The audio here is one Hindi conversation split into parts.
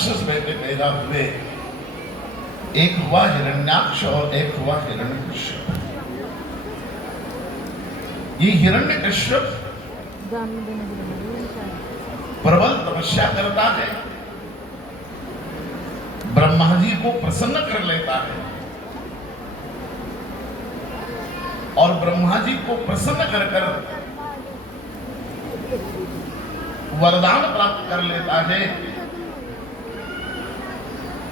राक्षस बेटे पैदा हुए, एक हुआ हिरण्याक्ष और एक हुआ हिरण्यकश्यप। ये हिरण्यकश्यप प्रबल तपस्या करता है, ब्रह्मा जी को प्रसन्न कर लेता है और ब्रह्मा जी को प्रसन्न कर कर वरदान प्राप्त कर लेता है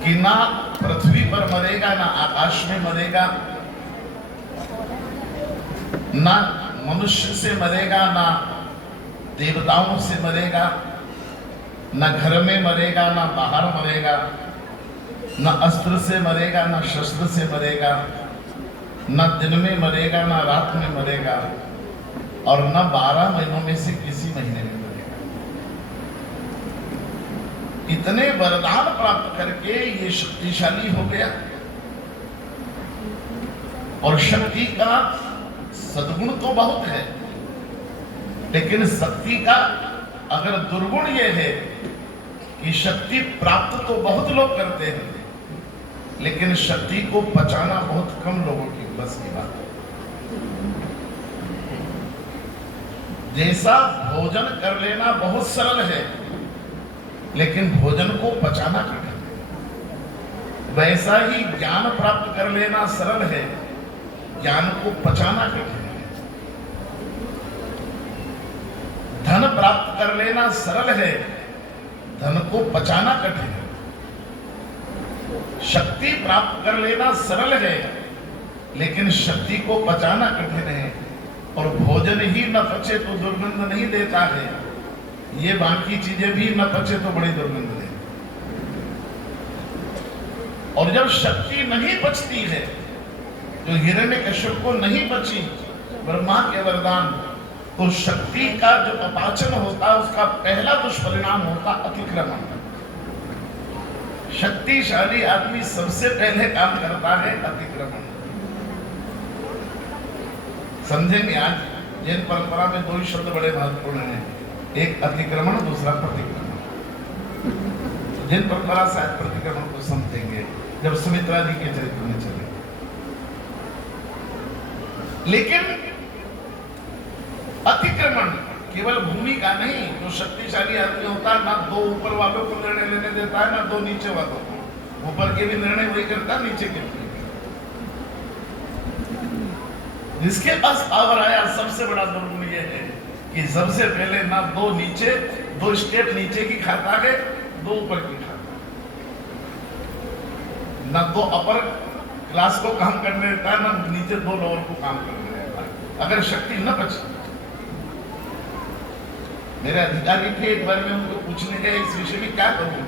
कि ना पृथ्वी पर मरेगा, ना आकाश में मरेगा, ना मनुष्य से मरेगा, ना देवताओं से मरेगा, ना घर में मरेगा, ना बाहर मरेगा, ना अस्त्र से मरेगा, ना शस्त्र से मरेगा, ना दिन में मरेगा, ना रात में मरेगा, और ना 12 महीनों में से किसी महीने में मरेगा। इतने वरदान प्राप्त करके ये शक्तिशाली हो गया। और शक्ति का सद्गुण तो बहुत है, लेकिन शक्ति का अगर दुर्गुण ये है कि शक्ति प्राप्त तो बहुत लोग करते हैं, लेकिन शक्ति को पचाना बहुत कम लोगों की बस की बात है। जैसा भोजन कर लेना बहुत सरल है, लेकिन भोजन को पचाना कठिन है, वैसा ही ज्ञान प्राप्त कर लेना सरल है, ज्ञान को पचाना कठिन है। धन प्राप्त कर लेना सरल है, धन को पचाना कठिन है। शक्ति प्राप्त कर लेना सरल है, लेकिन शक्ति को पचाना कठिन है। और भोजन ही न पचे तो दुर्गंध नहीं देता है, ये बाकी चीजें भी न पचे तो बड़ी दुर्गंध देती। और जब शक्ति नहीं पचती है, जो हिरण्यकश्यप को नहीं पची ब्रह्मा के वरदान, तो शक्ति का जो अपाचन होता है उसका पहला दुष्परिणाम होता अतिक्रमण। शक्तिशाली आदमी सबसे पहले काम करता है अतिक्रमण। समझेंगे, आज जैन परंपरा में 2 शब्द बड़े महत्वपूर्ण हैं, एक अतिक्रमण, दूसरा प्रतिक्रमण। जैन परंपरा शायद प्रतिक्रमण को समझेंगे जब सुमित्रा जी के चरित्र में चले। लेकिन अतिक्रमण केवल भूमि का नहीं, जो शक्तिशाली आदमी होता है ना 2 ऊपर वालों को निर्णय लेने देता है, ना 2 नीचे वालों को। ऊपर के भी निर्णय वही करता है, नीचे के भी। जिसके पास पावर आया, सबसे बड़ा दुर्गुण यह है कि सबसे पहले ना 2 नीचे, 2 स्टेप नीचे की खाता है, 2 ऊपर की खाता है, ना 2 अपर क्लास को काम करने देता है, ना नीचे 2 लोअर को काम करने देता है। अगर शक्ति न बचे, मेरे अधिकारी थे, एक बार में उनको पूछने गए इस विषय में क्या करूंगे।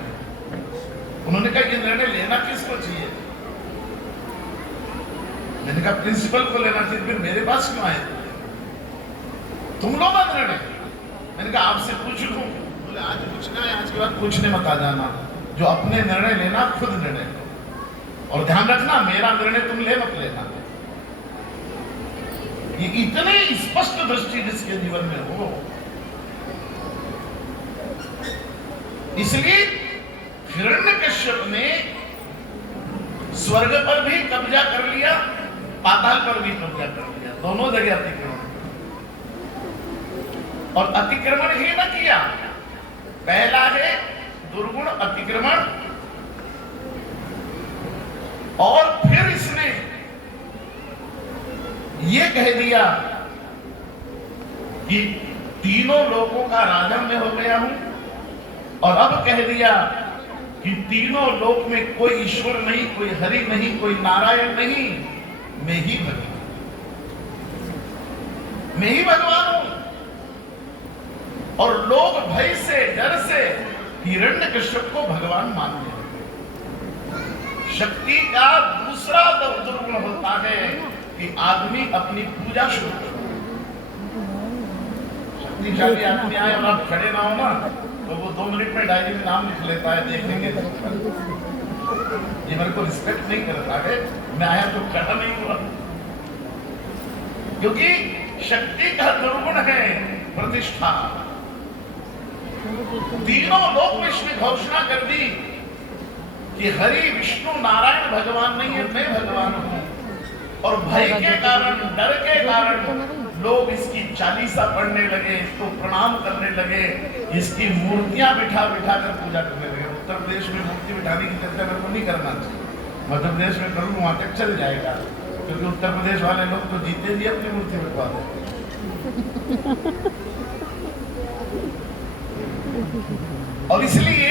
उन्होंने कहा कि निर्णय लेना किसको चाहिए। मैंने कहा प्रिंसिपल को लेना चाहिए, फिर मेरे पास क्यों आए तुम लोग ना निर्णय। मैंने कहा आपसे पूछ लूं। बोले आज पूछना है, आज के बाद पूछने मत आ जाना, जो अपने निर्णय लेना खुद निर्णय लो, और ध्यान रखना मेरा निर्णय तुम ले मत लेना। ये इतने स्पष्ट दृष्टि जिसके जीवन में हो, इसलिए हिरण्यकश्यप ने स्वर्ग पर भी कब्जा कर लिया, पाताल पर भी कब्जा कर लिया, दोनों जगह अतिक्रमण। और अतिक्रमण ही न किया, पहला है दुर्गुण अतिक्रमण, और फिर इसने ये कह दिया कि तीनों लोगों का राजा मैं हो गया हूं, और अब कह दिया कि तीनों लोक में कोई ईश्वर नहीं, कोई हरि नहीं, कोई नारायण नहीं, मैं ही भगवान, मैं ही भगवान हूं। और लोग भय से, डर से हिरण्यकश्यप को भगवान मानते हैं। शक्ति का दूसरा दुर्गुण होता है कि आदमी अपनी पूजा शुरू करता है। शक्तिशाली आदमी आए और आप खड़े ना हो ना, तो वो 2 मिनट में डायरी में नाम लिख लेता है, देख लेंगे ये मेरे को रिस्पेक्ट नहीं करता है, मैं आया तो खड़ा नहीं हुआ। क्योंकि शक्ति का दुर्गुण है प्रतिष्ठा। तीनों लोक में इसने घोषणा कर दी कि हरि विष्णु नारायण भगवान नहीं है, मैं भगवान हूं। और भय के कारण, डर के कारण लोग इसकी चालीसा पढ़ने लगे, इसको प्रणाम करने लगे, इसकी मूर्तियां बिठा बिठा कर पूजा करने लगे। उत्तर प्रदेश में मूर्ति बिठाने की चर्चा मेरे को नहीं करना चाहिए, मध्य प्रदेश में करूँ वहां तक चल जाएगा, क्योंकि उत्तर प्रदेश वाले लोग तो जीते जी अपनी मूर्ति बिठवा देते। और इसलिए